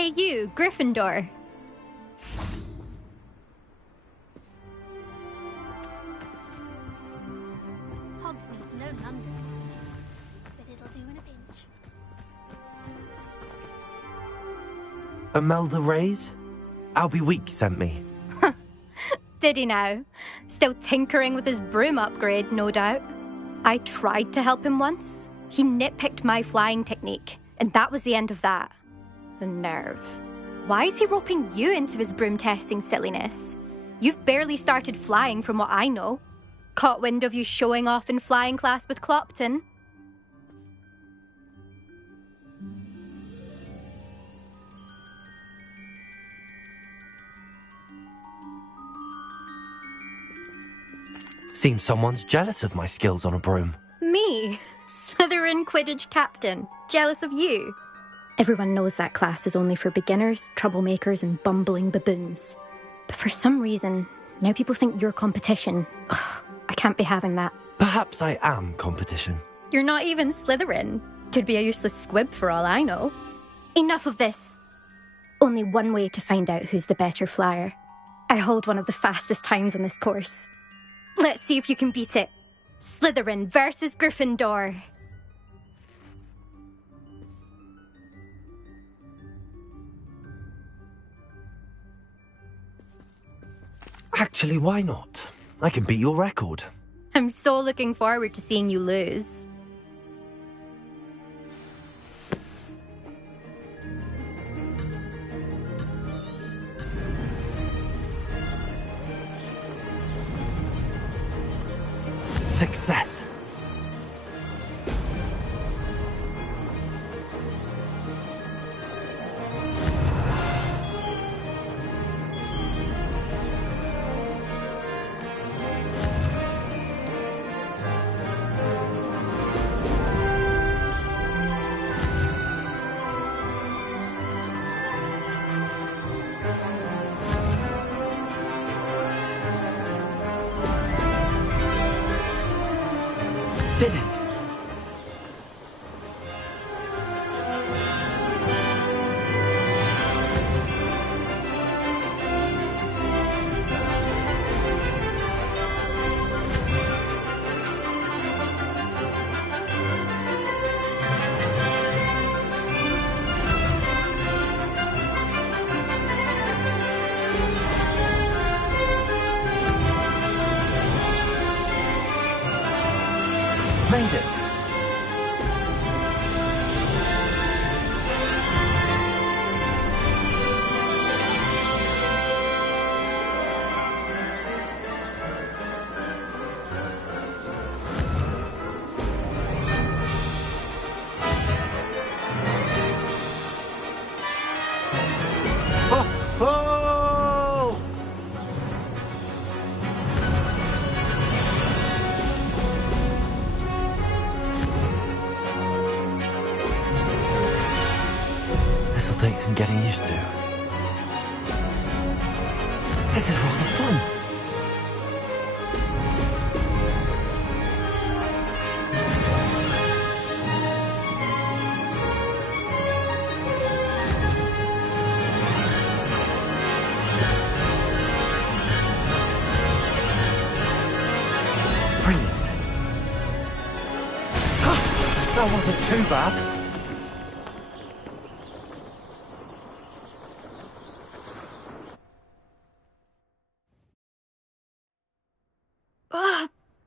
Hey you, Gryffindor. Hogsmeade's no London, but it'll do in a pinch. Imelda Reyes? Albie Week sent me. Did he now? Still tinkering with his broom upgrade, no doubt. I tried to help him once. He nitpicked my flying technique, and that was the end of that. The nerve. Why is he roping you into his broom testing silliness? You've barely started flying from what I know. Caught wind of you showing off in flying class with Clopton. Seems someone's jealous of my skills on a broom. Me? Slytherin Quidditch captain. Jealous of you? Everyone knows that class is only for beginners, troublemakers, and bumbling baboons. But for some reason, now people think you're competition. Ugh, I can't be having that. Perhaps I am competition. You're not even Slytherin. Could be a useless squib for all I know. Enough of this. Only one way to find out who's the better flyer. I hold one of the fastest times on this course. Let's see if you can beat it. Slytherin versus Gryffindor. Actually, why not? I can beat your record. I'm so looking forward to seeing you lose. Success. Did it! Made it! Oh! Oh! This'll take some getting used to. This is rather fun. Brilliant. That wasn't too bad.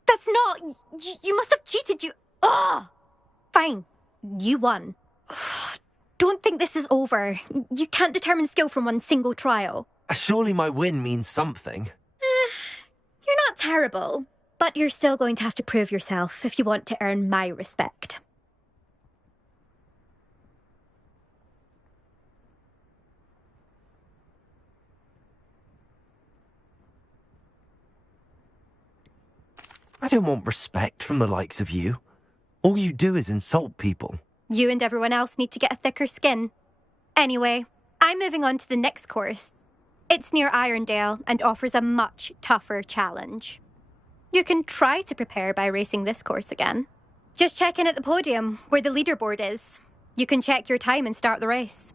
That's not... You must have cheated, you... Ugh! Fine. You won. Don't think this is over. You can't determine skill from one single trial. Surely my win means something. You're not terrible, but you're still going to have to prove yourself if you want to earn my respect. I don't want respect from the likes of you. All you do is insult people. You and everyone else need to get a thicker skin. Anyway, I'm moving on to the next course. It's near Irondale and offers a much tougher challenge. You can try to prepare by racing this course again. Just check in at the podium, where the leaderboard is. You can check your time and start the race.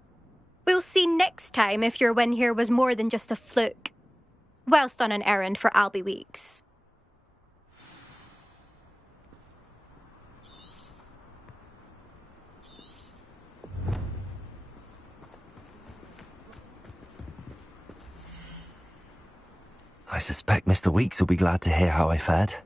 We'll see next time if your win here was more than just a fluke. Whilst on an errand for Albie Weeks. I suspect Mr. Weeks will be glad to hear how I fared.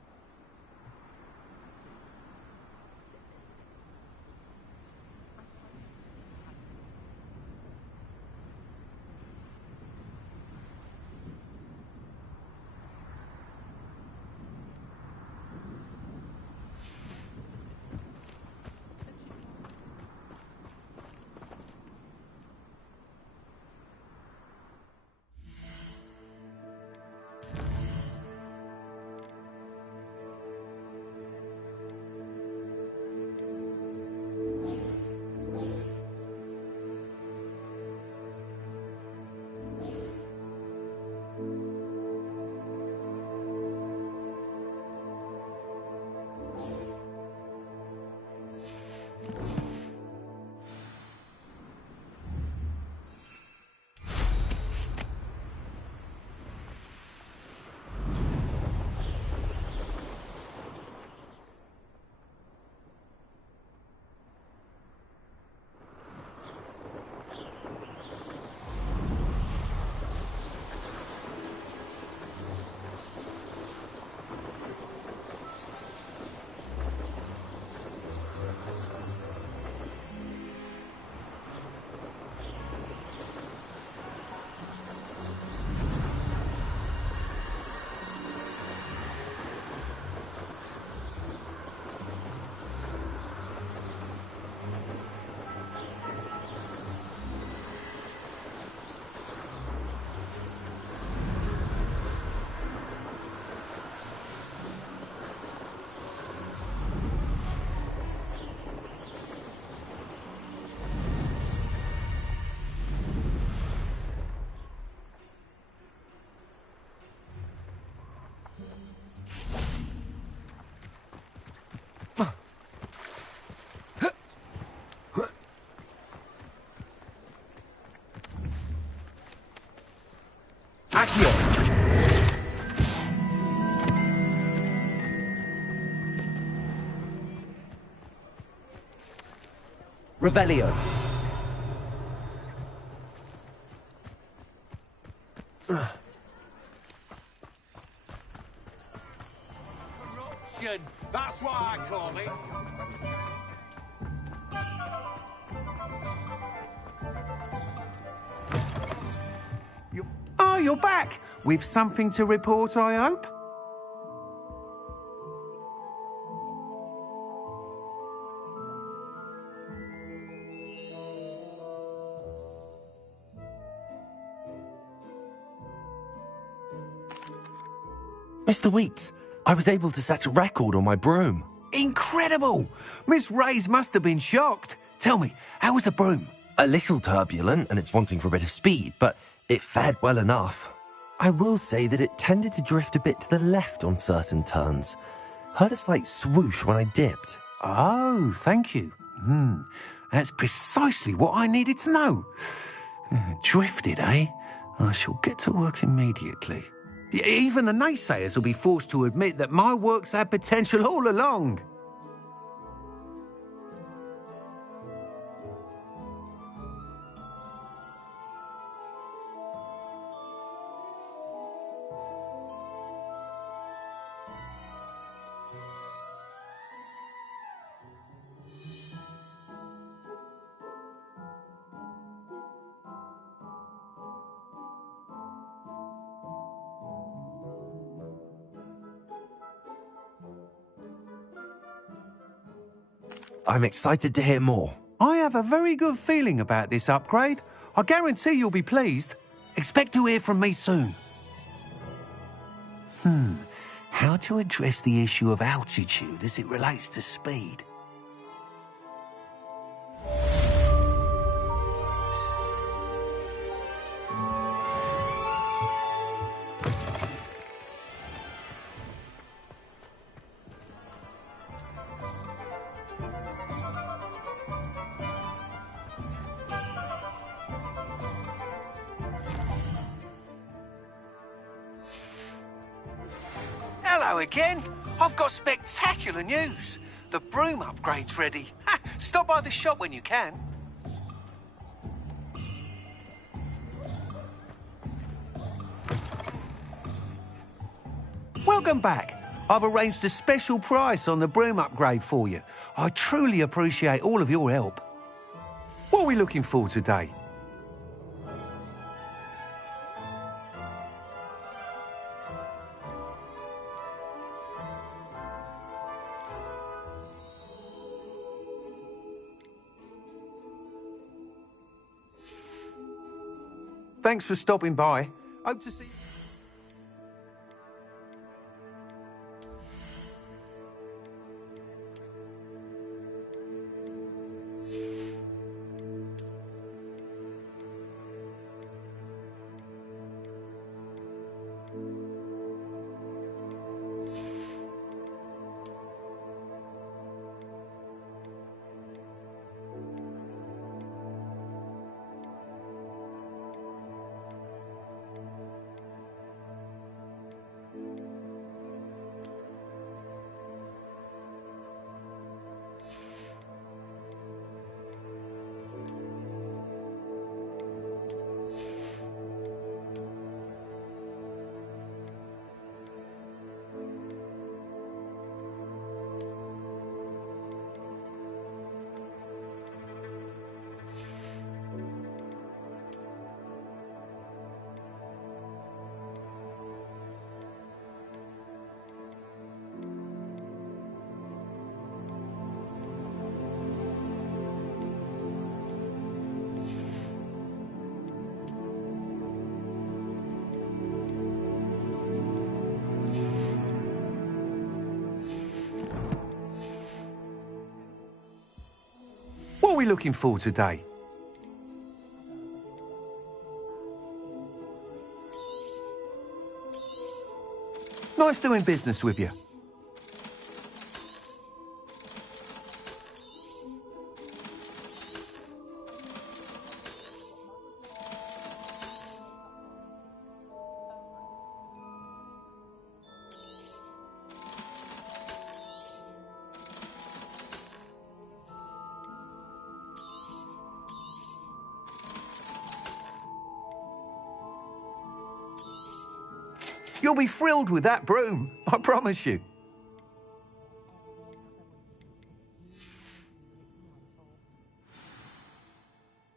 Revelio. Corruption, that's what I call it. Oh, you're back! With something to report, I hope? Mr. Weeks, I was able to set a record on my broom. Incredible! Miss Reyes must have been shocked. Tell me, how was the broom? A little turbulent and it's wanting for a bit of speed, but it fared well enough. I will say that it tended to drift a bit to the left on certain turns. Heard a slight swoosh when I dipped. Oh, thank you. That's precisely what I needed to know. Drifted, eh? I shall get to work immediately. Even the naysayers will be forced to admit that my work's had potential all along. I'm excited to hear more. I have a very good feeling about this upgrade. I guarantee you'll be pleased. Expect to hear from me soon. How to address the issue of altitude as it relates to speed? Hello again. I've got spectacular news. The broom upgrade's ready. Ha, stop by the shop when you can. Welcome back. I've arranged a special price on the broom upgrade for you. I truly appreciate all of your help. What are we looking for today? Thanks for stopping by. Hope to see you. What are we looking for today? Nice doing business with you. You'll be thrilled with that broom, I promise you.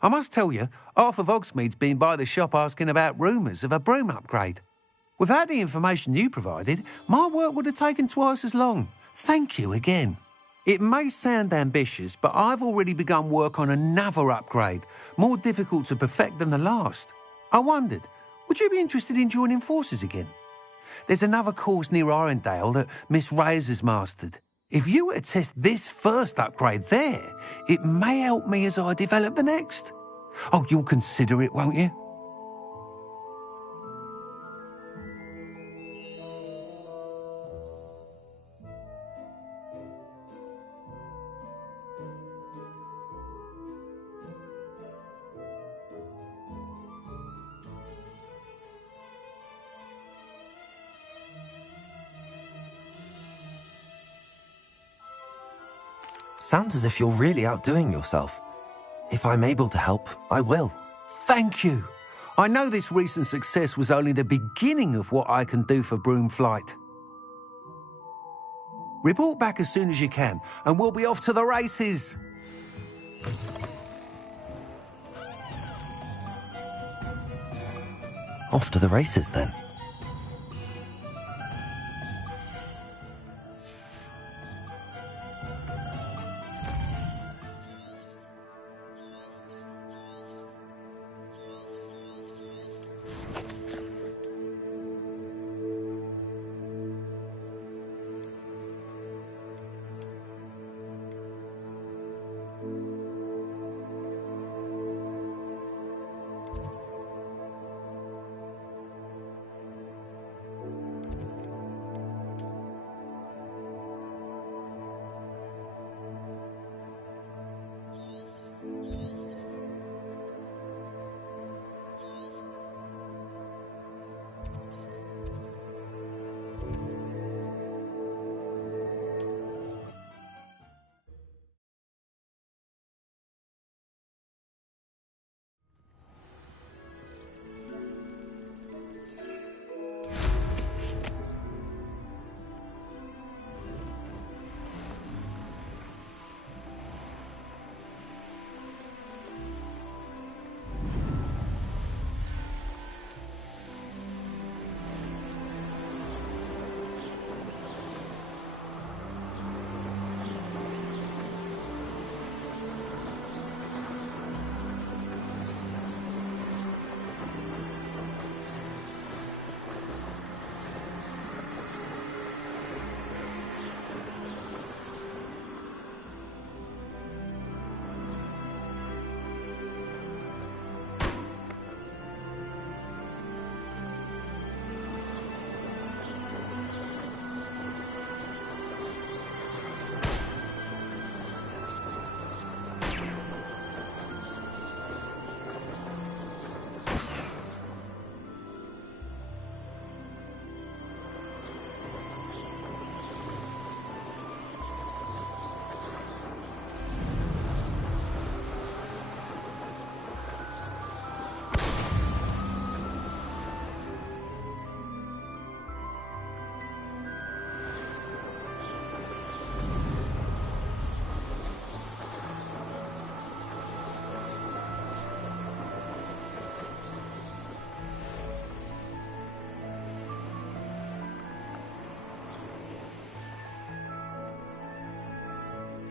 I must tell you, half of Hogsmeade's been by the shop asking about rumours of a broom upgrade. Without the information you provided, my work would have taken twice as long. Thank you again. It may sound ambitious, but I've already begun work on another upgrade, more difficult to perfect than the last. I wondered, would you be interested in joining forces again? There's another course near Arendelle that Miss Reyes has mastered. If you were to test this first upgrade there, it may help me as I develop the next. Oh, you'll consider it, won't you? Sounds as if you're really outdoing yourself. If I'm able to help, I will. Thank you. I know this recent success was only the beginning of what I can do for Broom Flight. Report back as soon as you can, and we'll be off to the races. Off to the races, then.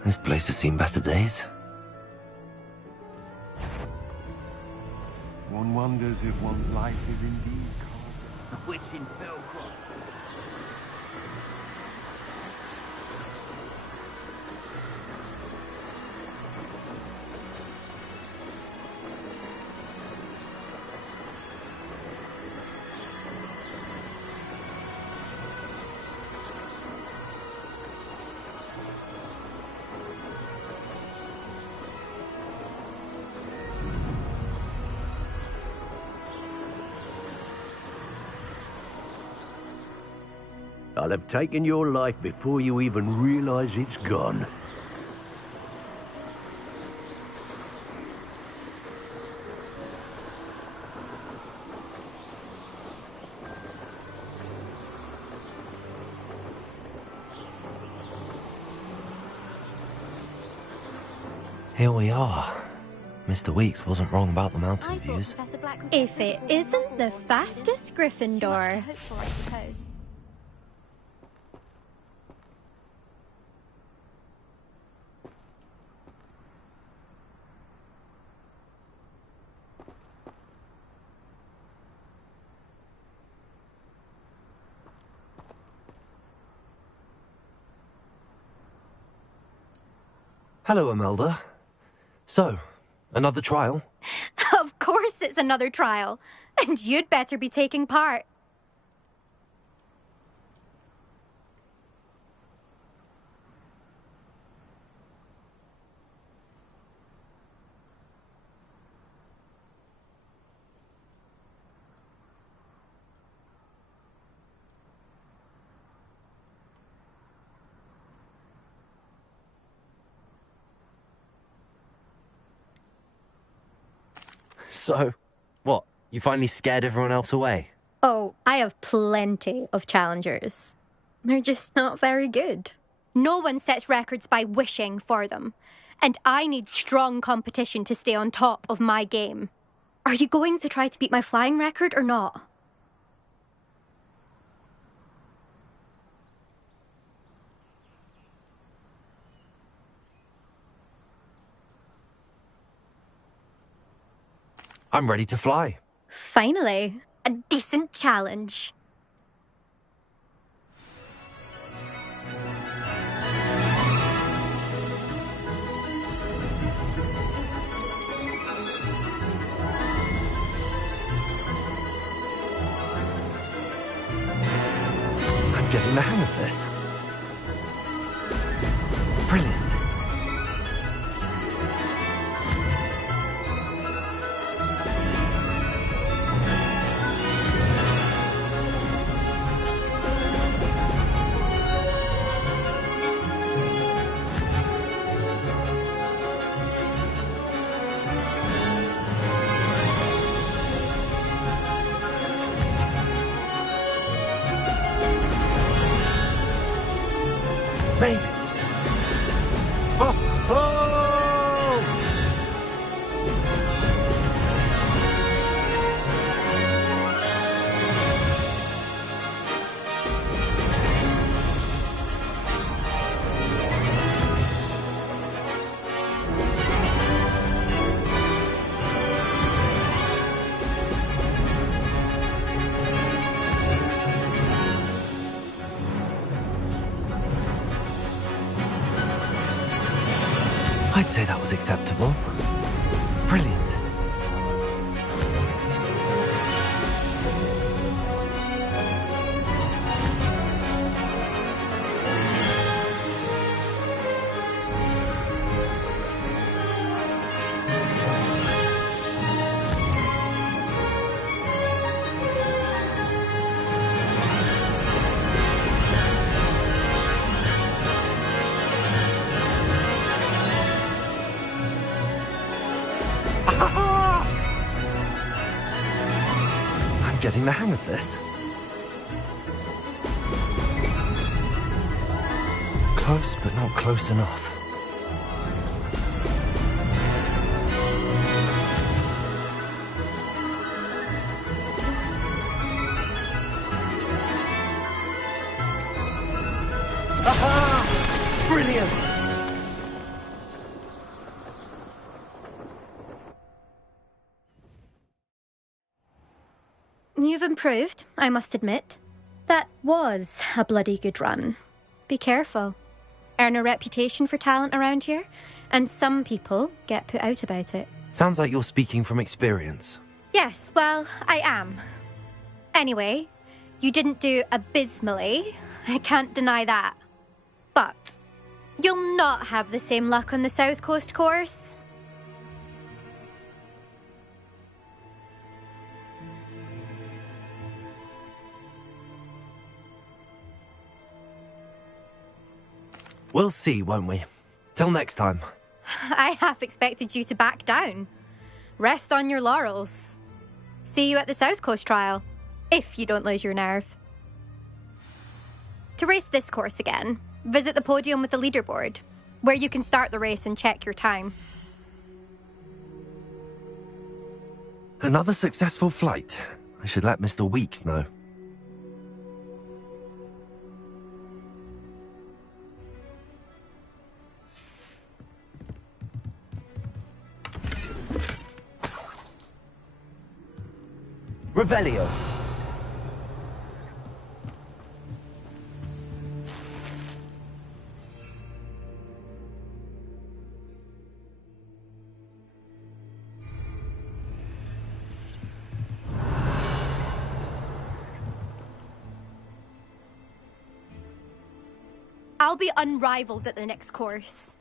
This place has seen better days. One wonders if one's life is indeed called. Which in Belgrade? I'll have taken your life before you even realize it's gone. Here we are. Mr. Weeks wasn't wrong about the mountain views. If it isn't the fastest Gryffindor. Hello, Imelda. So, another trial? Of course it's another trial. And you'd better be taking part. So, what? You finally scared everyone else away? Oh, I have plenty of challengers. They're just not very good. No one sets records by wishing for them. And I need strong competition to stay on top of my game. Are you going to try to beat my flying record or not? I'm ready to fly. Finally, a decent challenge. I'm getting the hang of this. Brilliant. Made it! Ho, ho! I'd say that was acceptable. Brilliant. I'm getting the hang of this. Close, but not close enough. Aha! Brilliant! You've improved, I must admit. That was a bloody good run. Be careful. Earn a reputation for talent around here, and some people get put out about it. Sounds like you're speaking from experience. Yes, well, I am. Anyway, you didn't do abysmally. I can't deny that. But you'll not have the same luck on the South Coast course. We'll see, won't we? Till next time. I half expected you to back down. Rest on your laurels. See you at the South Coast trial, if you don't lose your nerve. To race this course again, visit the podium with the leaderboard, where you can start the race and check your time. Another successful flight. I should let Mr. Weeks know. Revelio. I'll be unrivaled at the next course.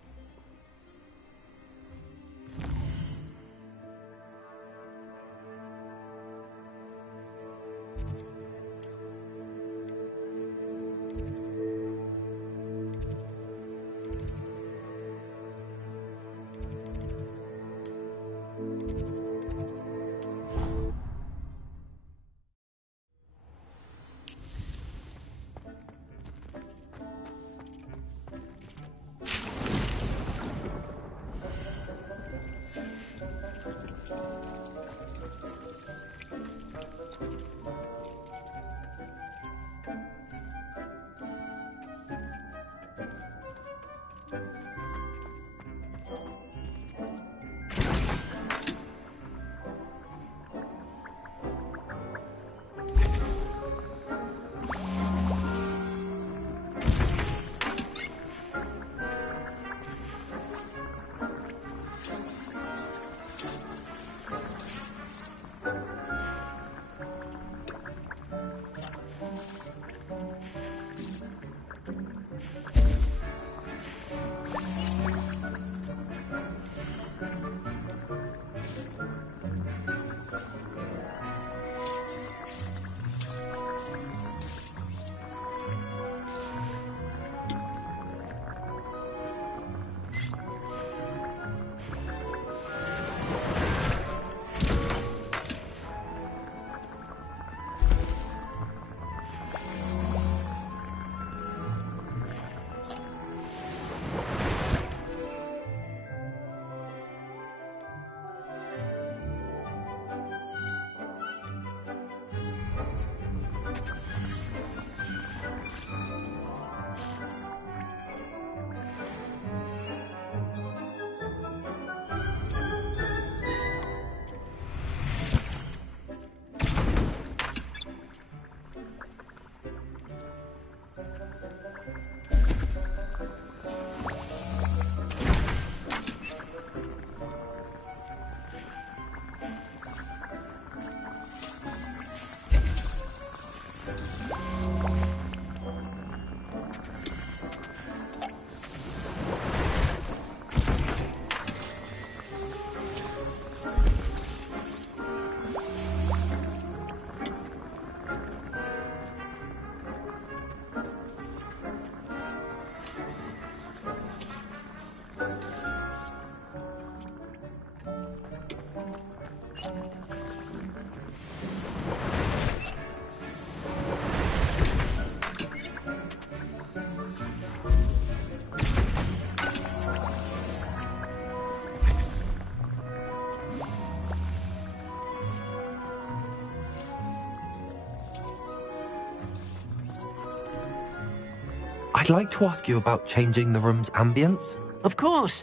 I'd like to ask you about changing the room's ambience. Of course.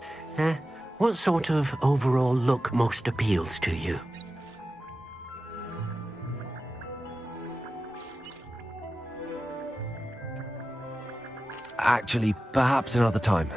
What sort of overall look most appeals to you? Actually, perhaps another time.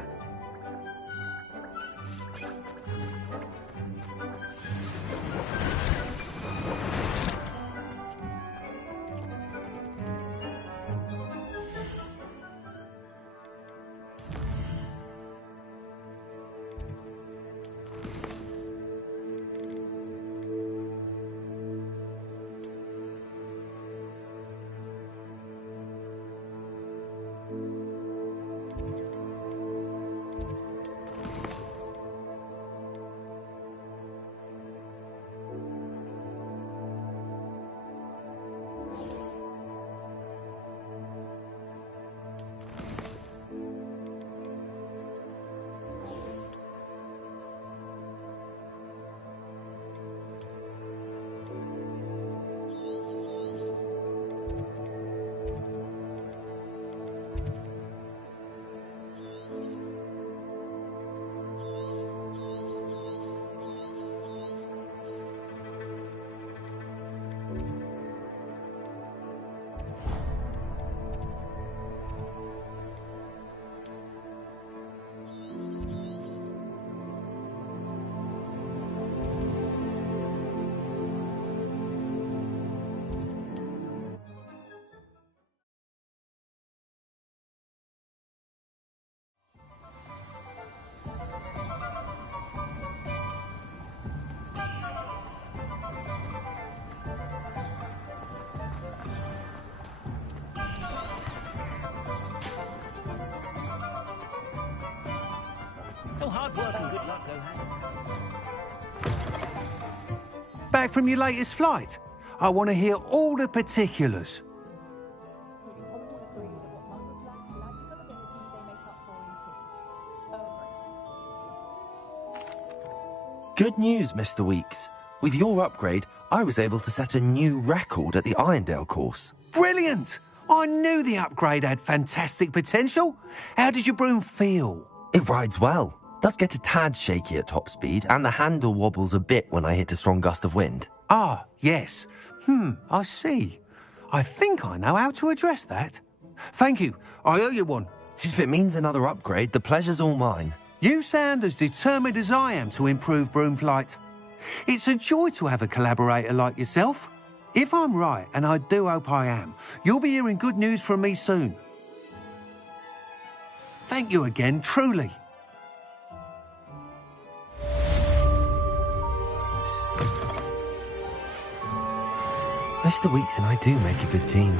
So hard work and good luck go hand in hand. Back from your latest flight? I want to hear all the particulars. Good news, Mr. Weeks. With your upgrade, I was able to set a new record at the Irondale course. Brilliant! I knew the upgrade had fantastic potential. How did your broom feel? It rides well. Does get a tad shaky at top speed, and the handle wobbles a bit when I hit a strong gust of wind. Ah, yes. I see. I think I know how to address that. Thank you. I owe you one. If it means another upgrade, the pleasure's all mine. You sound as determined as I am to improve broom flight. It's a joy to have a collaborator like yourself. If I'm right, and I do hope I am, you'll be hearing good news from me soon. Thank you again, truly. Mr. Weeks and I do make a good team.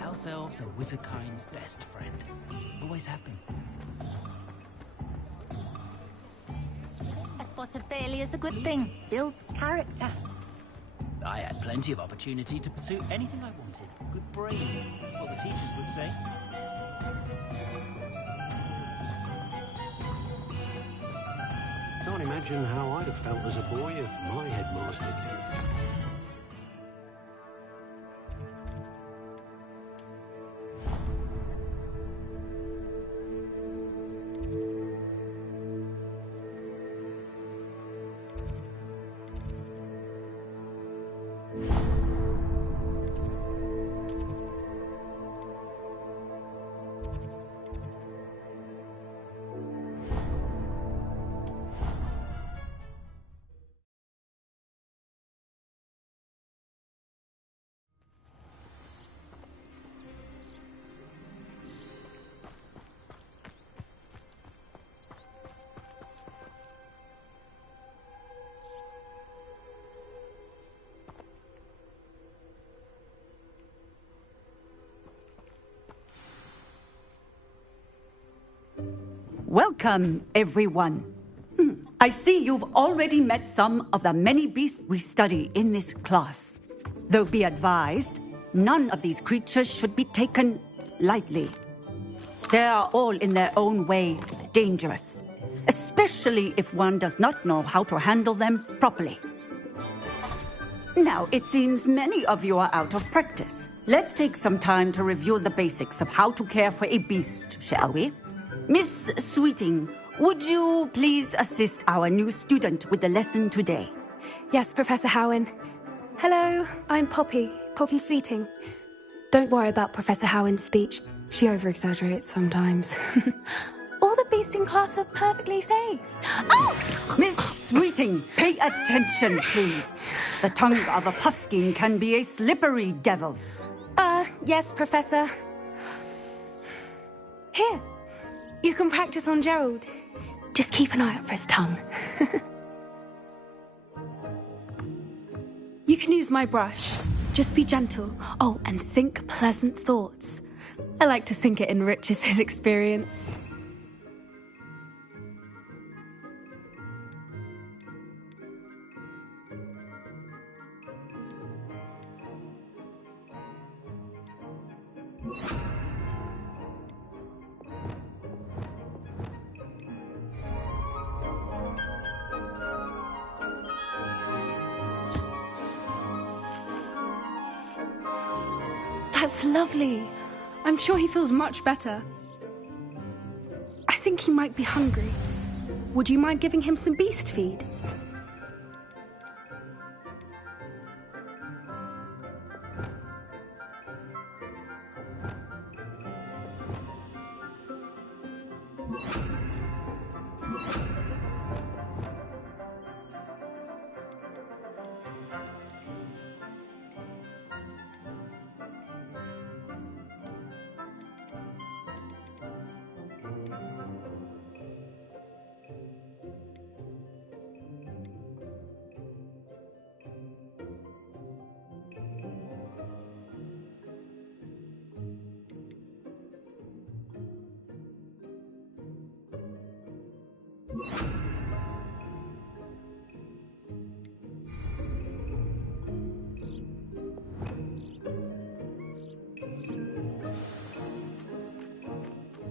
House elves are wizardkind's best friend. Always have been. A spot of failure's a good thing. Builds character. I had plenty of opportunity to pursue anything I wanted. Good brain, that's what the teachers would say. Can't imagine how I'd have felt as a boy if my headmaster came. Welcome, everyone. I see you've already met some of the many beasts we study in this class. Though be advised, none of these creatures should be taken lightly. They are all in their own way dangerous, especially if one does not know how to handle them properly. Now, it seems many of you are out of practice. Let's take some time to review the basics of how to care for a beast, shall we? Miss Sweeting, would you please assist our new student with the lesson today? Yes, Professor Howen. Hello, I'm Poppy Sweeting. Don't worry about Professor Howin's speech. She over-exaggerates sometimes. All the beasts in class are perfectly safe. Oh! Miss Sweeting, pay attention, please. The tongue of a puffskein can be a slippery devil. Yes, Professor. Here, you can practice on Gerald. Just keep an eye out for his tongue. You can use my brush. Just be gentle. Oh, and think pleasant thoughts. I like to think it enriches his experience. That's lovely. I'm sure he feels much better. I think he might be hungry. Would you mind giving him some beast feed?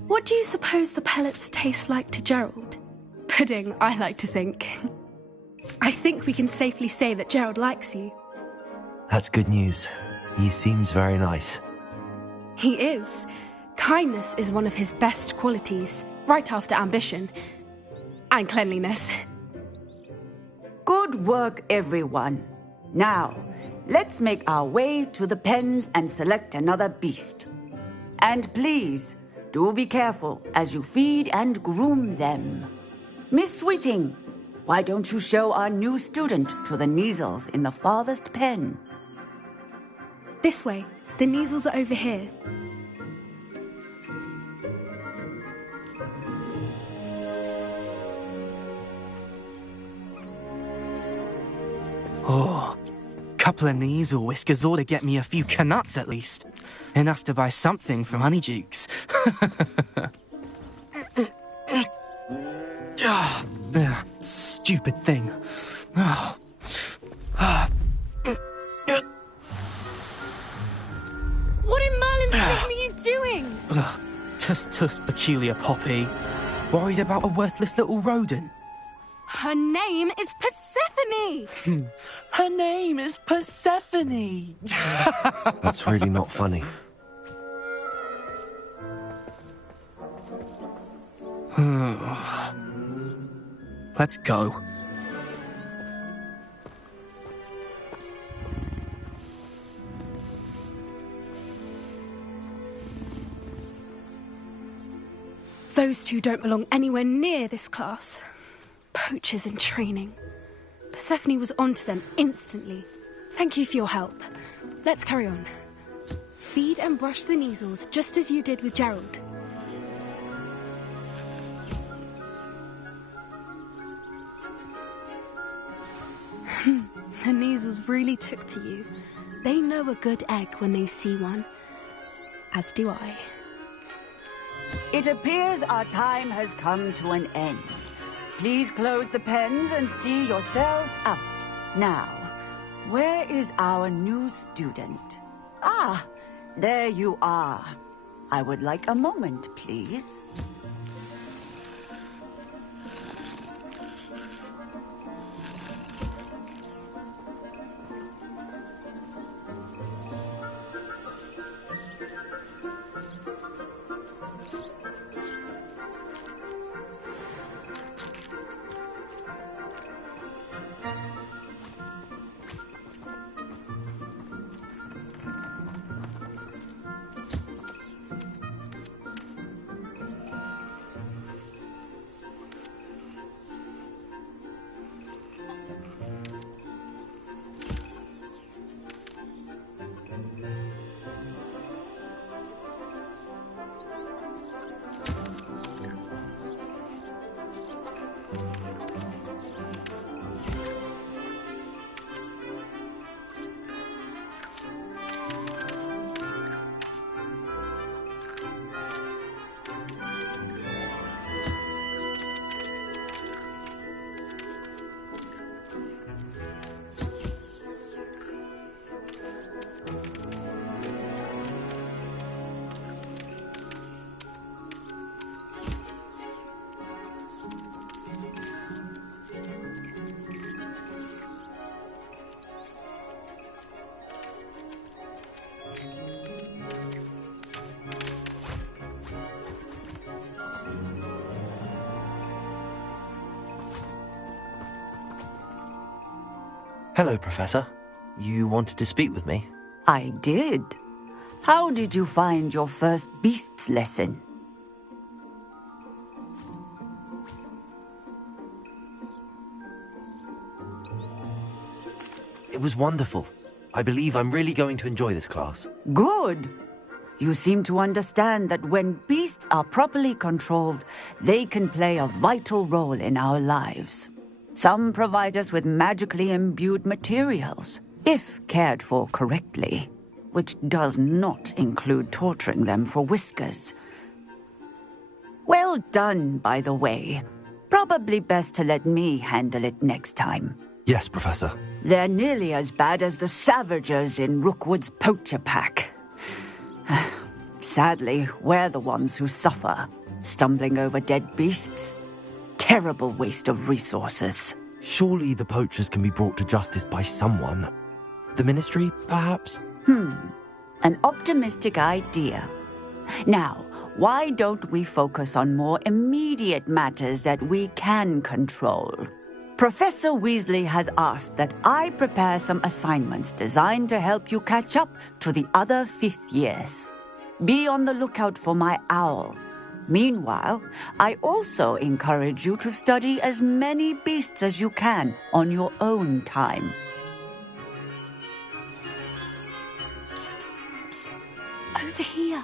What do you suppose the pellets taste like to Gerald? Pudding, I like to think. I think we can safely say that Gerald likes you. That's good news. He seems very nice. He is. Kindness is one of his best qualities, right after ambition. And cleanliness. Good work, everyone. Now, let's make our way to the pens and select another beast. And please, do be careful as you feed and groom them. Miss Sweeting, why don't you show our new student to the Kneazles in the farthest pen? This way. The Kneazles are over here. Oh, couple of Kneazle whiskers ought to get me a few canuts at least. Enough to buy something from Honeydukes. Stupid thing. What in Merlin's name are you doing? Tuss, peculiar Poppy. Worried about a worthless little rodent. Her name is Persephone! Her name is Persephone! That's really not funny. Let's go. Those two don't belong anywhere near this class. Poachers in training. Persephone was onto them instantly. Thank you for your help. Let's carry on. Feed and brush the Kneazles just as you did with Gerald. The Kneazles really took to you. They know a good egg when they see one. As do I. It appears our time has come to an end. Please close the pens and see yourselves out. Now, where is our new student? Ah, there you are. I would like a moment, please. Hello, Professor. You wanted to speak with me? I did. How did you find your first beasts lesson? It was wonderful. I believe I'm really going to enjoy this class. Good. You seem to understand that when beasts are properly controlled, they can play a vital role in our lives. Some provide us with magically imbued materials, if cared for correctly, which does not include torturing them for whiskers. Well done, by the way. Probably best to let me handle it next time. Yes, Professor. They're nearly as bad as the Savagers in Rookwood's poacher pack. Sadly, we're the ones who suffer, stumbling over dead beasts. Terrible waste of resources. Surely the poachers can be brought to justice by someone. The Ministry, perhaps? An optimistic idea. Now, why don't we focus on more immediate matters that we can control? Professor Weasley has asked that I prepare some assignments designed to help you catch up to the other fifth years. Be on the lookout for my owl. Meanwhile, I also encourage you to study as many beasts as you can on your own time. Psst, psst. Over here.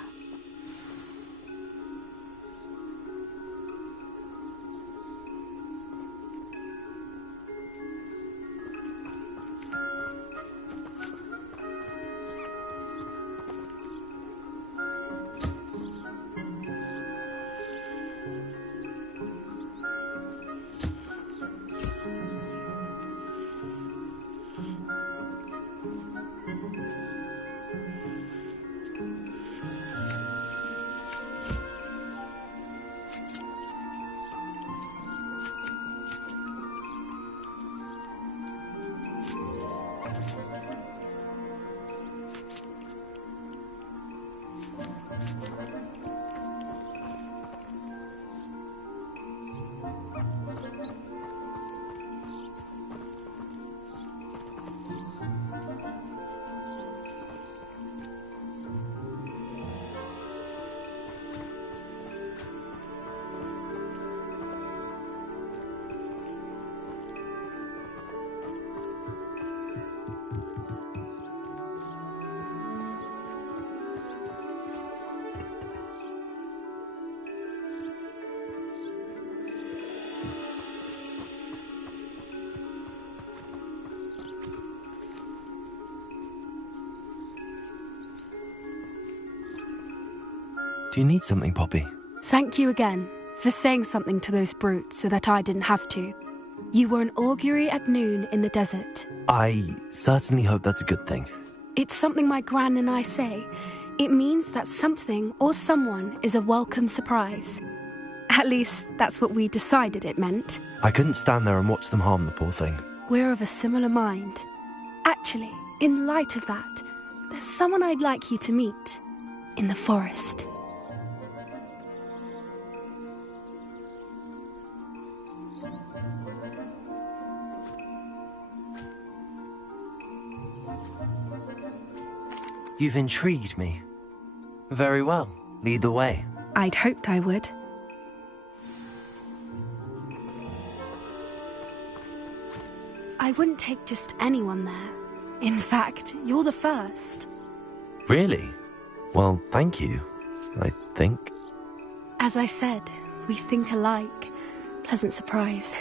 Do you need something, Poppy? Thank you again for saying something to those brutes so that I didn't have to. You were an augury at noon in the desert. I certainly hope that's a good thing. It's something my gran and I say. It means that something or someone is a welcome surprise. At least, that's what we decided it meant. I couldn't stand there and watch them harm the poor thing. We're of a similar mind. Actually, in light of that, there's someone I'd like you to meet. In the forest. You've intrigued me. Very well. Lead the way. I'd hoped I would. I wouldn't take just anyone there. In fact, you're the first. Really? Well, thank you, I think. As I said, we think alike. Pleasant surprise.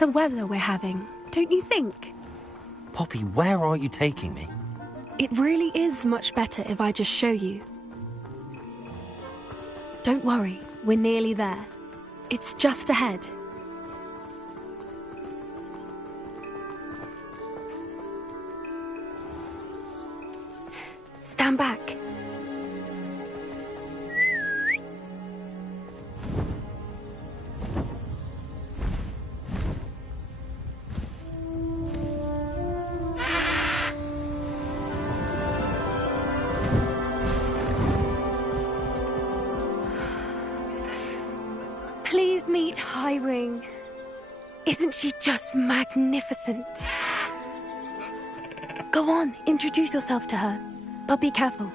the weather we're having, don't you think? Poppy, where are you taking me? It really is much better if I just show you. Don't worry, we're nearly there. It's just ahead. Stand back. Please meet Highwing. Isn't she just magnificent? Go on, introduce yourself to her. But be careful.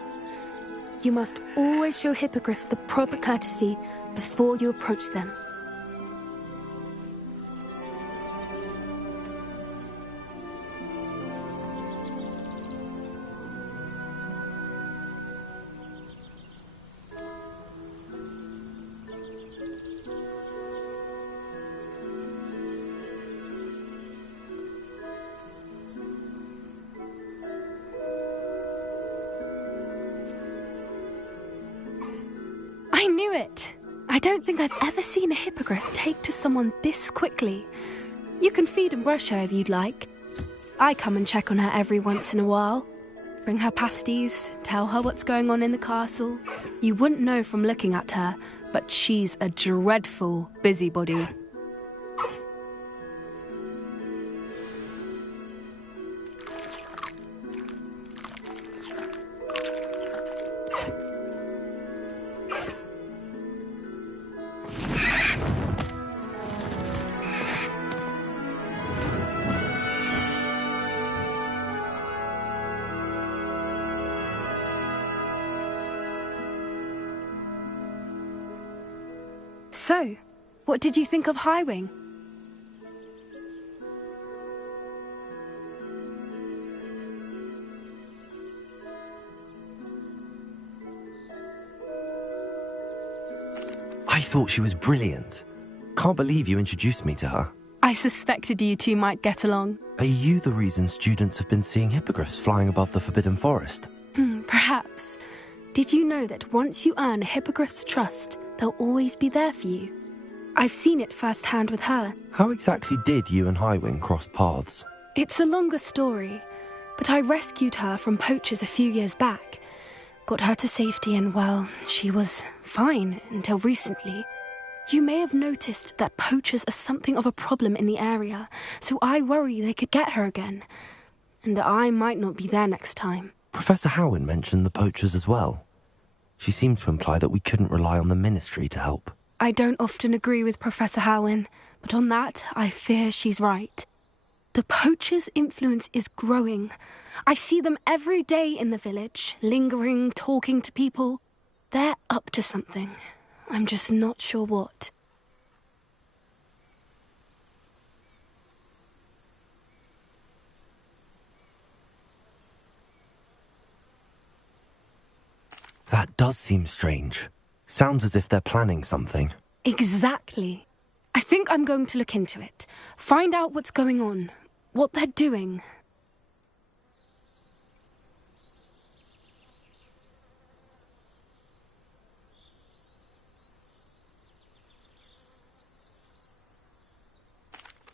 You must always show hippogriffs the proper courtesy before you approach them. I knew it! I don't think I've ever seen a hippogriff take to someone this quickly. You can feed and brush her if you'd like. I come and check on her every once in a while. Bring her pasties, tell her what's going on in the castle. You wouldn't know from looking at her, but she's a dreadful busybody. So, what did you think of Highwing? I thought she was brilliant. Can't believe you introduced me to her. I suspected you two might get along. Are you the reason students have been seeing hippogriffs flying above the Forbidden Forest? Perhaps. Did you know that once you earn a hippogriff's trust, they'll always be there for you? I've seen it firsthand with her. How exactly did you and Highwing cross paths? It's a longer story, but I rescued her from poachers a few years back. Got her to safety and, well, she was fine until recently. You may have noticed that poachers are something of a problem in the area, so I worry they could get her again. And I might not be there next time. Professor Howen mentioned the poachers as well. She seemed to imply that we couldn't rely on the ministry to help. I don't often agree with Professor Howen, but on that, I fear she's right. The poachers' influence is growing. I see them every day in the village, lingering, talking to people. They're up to something. I'm just not sure what. That does seem strange. Sounds as if they're planning something. Exactly. I think I'm going to look into it. Find out what's going on, what they're doing.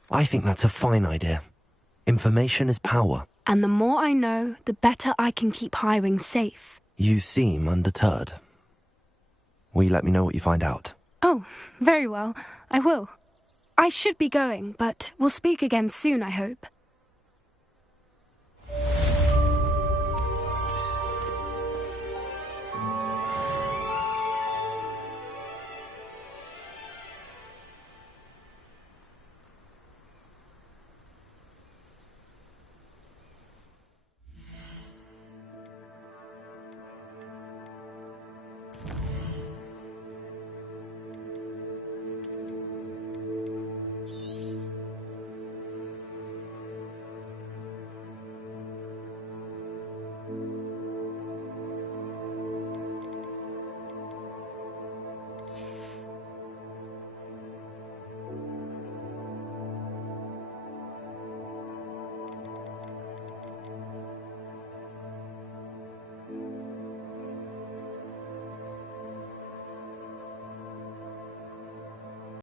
I think that's a fine idea. Information is power. And the more I know, the better I can keep Highwing safe. You seem undeterred. Will you let me know what you find out? Oh, very well. I will. I should be going, but we'll speak again soon, I hope.